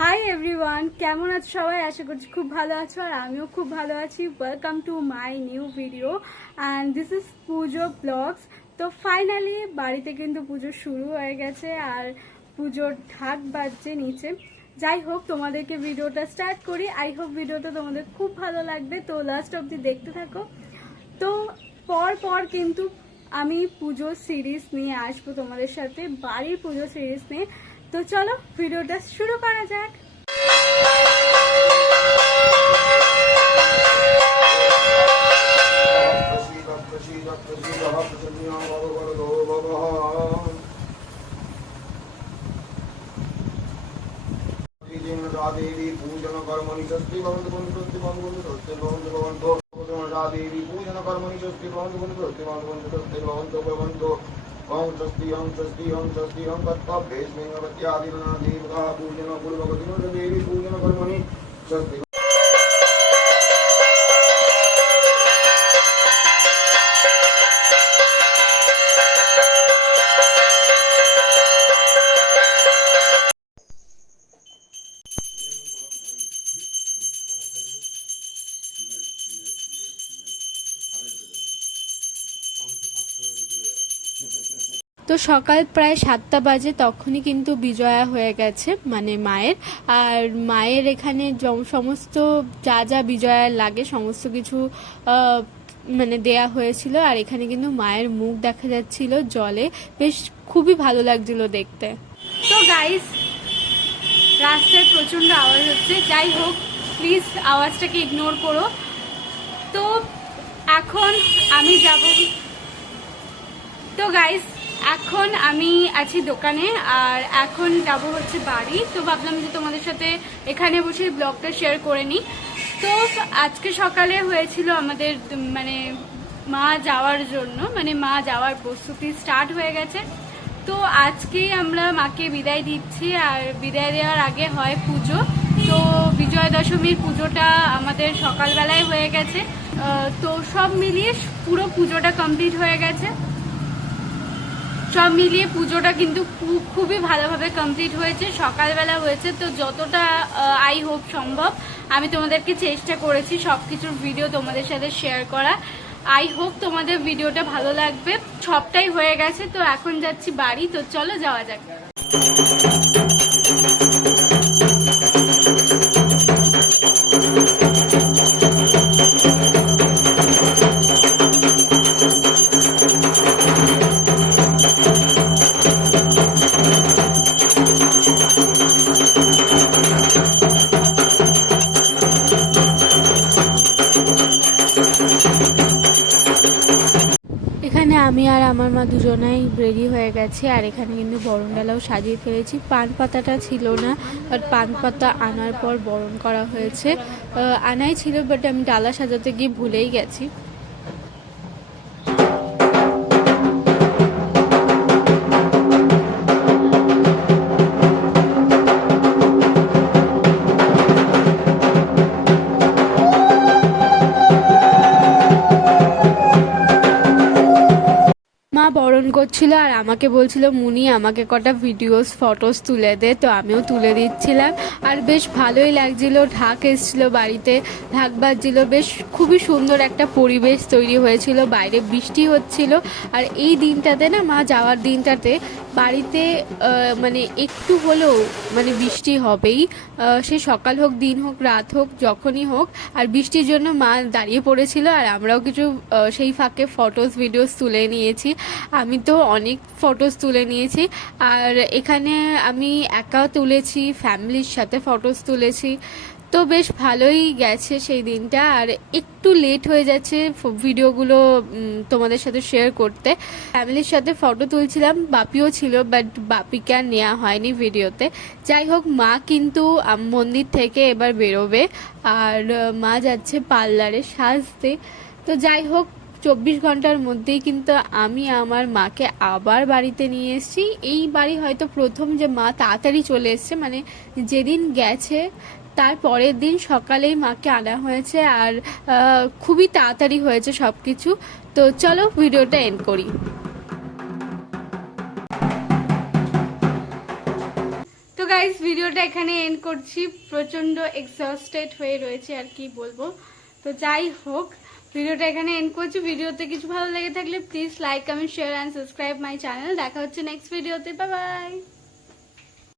Hi everyone, কেমন আছো সবাই? আশা করছি খুব ভালো আছো আর আমিও খুব ভালো আছি। Welcome to my new video and this is Puja blogs. তো ফাইনালি বাড়িতে কিন্তু পুজো শুরু হয়ে গেছে আর পুজোর ঢাক বাজছে নিচে। যাই হোক, তোমাদেরকে ভিডিওটা স্টার্ট করি। আই হোপ ভিডিওটা তোমাদের খুব ভালো লাগবে, তো লাস্ট অবধি দেখতে থাকো। তো পর কিন্তু আমি পুজো সিরিজ নিয়ে আসবো তোমাদের সাথে, বাড়ির পুজো সিরিজ নিয়ে। তো চলো ভিডিওটা শুরু করা যাক। देवी पूजन कर्मणि षष्ठी भवन्तु भवन्तु षष्ठी भवन्तु षष्ठी भवन्तु भवन्तु देवी पूजन कर्मणि षष्ठी भवन्तु भवन्तु षष्ठी भवन्तु षष्ठी भवन्तु भवन्तु ओम षष्ठी ओम षष्ठी ओम षष्ठी ओम तत्त्वभेस्मिंगवत्यादिना देवता पूजन पूर्वगति देवी पूजन कर्मणि षष्ठी। তো সকাল প্রায় 7টা বাজে, তখনই কিন্তু বিজয়া হয়ে গেছে মানে মায়ের। আর মায়ের এখানে সমস্ত যা যা বিজয়ার লাগে সমস্ত কিছু মানে দেয়া হয়েছিল। আর এখানে কিন্তু মায়ের মুখ দেখা যাচ্ছিল জলে, বেশ খুবই ভালো লাগছিল দেখতে। তো গাইস, রাস্তায় প্রচণ্ড আওয়াজ হচ্ছে, যাই হোক প্লিজ আওয়াজটাকে ইগনোর করো। তো এখন আমি যাব, তো গাইস এখন আমি আছি দোকানে আর এখন যাব হচ্ছে বাড়ি। তো ভাবলাম যে তোমাদের সাথে এখানে বসে ব্লগটা শেয়ার করে নিই। তো আজকে সকালে হয়েছিল আমাদের মানে মা যাওয়ার জন্য, মানে মা যাওয়ার প্রস্তুতি স্টার্ট হয়ে গেছে। তো আজকেই আমরা মাকে বিদায় দিচ্ছি আর বিদায় দেওয়ার আগে হয় পুজো। তো বিজয়া দশমীর পুজোটা আমাদের সকালবেলায় হয়ে গেছে। তো সব মিলিয়ে পুরো পুজোটা কমপ্লিট হয়ে গেছে। সব মিলিয়ে পুজোটা কিন্তু খুবই ভালোভাবে কমপ্লিট হয়েছে, সকালবেলা হয়েছে। তো যতটা আই হোপ সম্ভব আমি তোমাদেরকে চেষ্টা করেছি সব কিছুর ভিডিও তোমাদের সাথে শেয়ার করা। আই হোপ তোমাদের ভিডিওটা ভালো লাগবে। সবটাই হয়ে গেছে, তো এখন যাচ্ছি বাড়ি। তো চলো যাওয়া যাক। এখানে আমি আর আমার মা দুজনাই রেডি হয়ে গেছি আর এখানে কিন্তু বরণ ডালাও সাজিয়ে ফেলেছি। পান পাতাটা ছিল না, বাট পান পাতা আনার পর বরণ করা হয়েছে। আনাই ছিল, বাট আমি ডালা সাজাতে গিয়ে ভুলেই গেছি। বরণ করছিল আর আমাকে বলছিল মুনি আমাকে কটা ভিডিওস ফটোস তুলে দে। তো আমিও তুলে দিচ্ছিলাম আর বেশ ভালোই লাগছিল। ঢাক এসেছিল বাড়িতে, ঢাক বাজছিল, বেশ খুবই সুন্দর একটা পরিবেশ তৈরি হয়েছিল। বাইরে বৃষ্টি হচ্ছিল আর এই দিনটাতে না, মা যাওয়ার দিনটাতে বাড়িতে মানে একটু হলেও মানে বৃষ্টি হবেই, সে সকাল হোক দিন হোক রাত হোক যখনই হোক। আর বৃষ্টির জন্য মা দাঁড়িয়ে পড়েছিল আর আমরাও কিছু সেই ফাঁকে ফটোস ভিডিওস তুলে নিয়েছি। আমি তো অনেক ফটোস তুলে নিয়েছি আর এখানে আমি একাও তুলেছি, ফ্যামিলির সাথে ফটোস তুলেছি। তো বেশ ভালোই গেছে সেই দিনটা। আর একটু লেট হয়ে যাচ্ছে ভিডিওগুলো তোমাদের সাথে শেয়ার করতে। ফ্যামিলির সাথে ফটো তুলছিলাম, বাপিও ছিল, বাট বাপিকে আর নেওয়া হয়নি ভিডিওতে। যাই হোক, মা কিন্তু মন্দির থেকে এবার বেরোবে আর মা যাচ্ছে পার্লারে সাজতে। তো যাই হোক, 24 ঘন্টার মধ্যেই কিন্তু আমি আমার মাকে আবার বাড়িতে নিয়ে এসেছি। এই বাড়ি হয়তো প্রথম যে মা তাড়াতাড়ি চলে এসছে, মানে যেদিন গেছে তার পরের দিন সকালেই মাকে আনা হয়েছে আর খুবই তাড়াতাড়ি হয়েছে সব কিছু। তো চলো ভিডিওটা এন্ড করি। তো গাইস ভিডিওটা এখানে এন্ড করছি, প্রচন্ড এক্সস্টেড হয়ে রয়েছে আর কি বলবো। তো যাই হোক ভিডিওটা এখানে এন্ড করছি। ভিডিওতে কিছু ভালো লেগে থাকলে please like comment share and subscribe my channel. দেখা হচ্ছে নেক্সট ভিডিওতে, বাই বাই।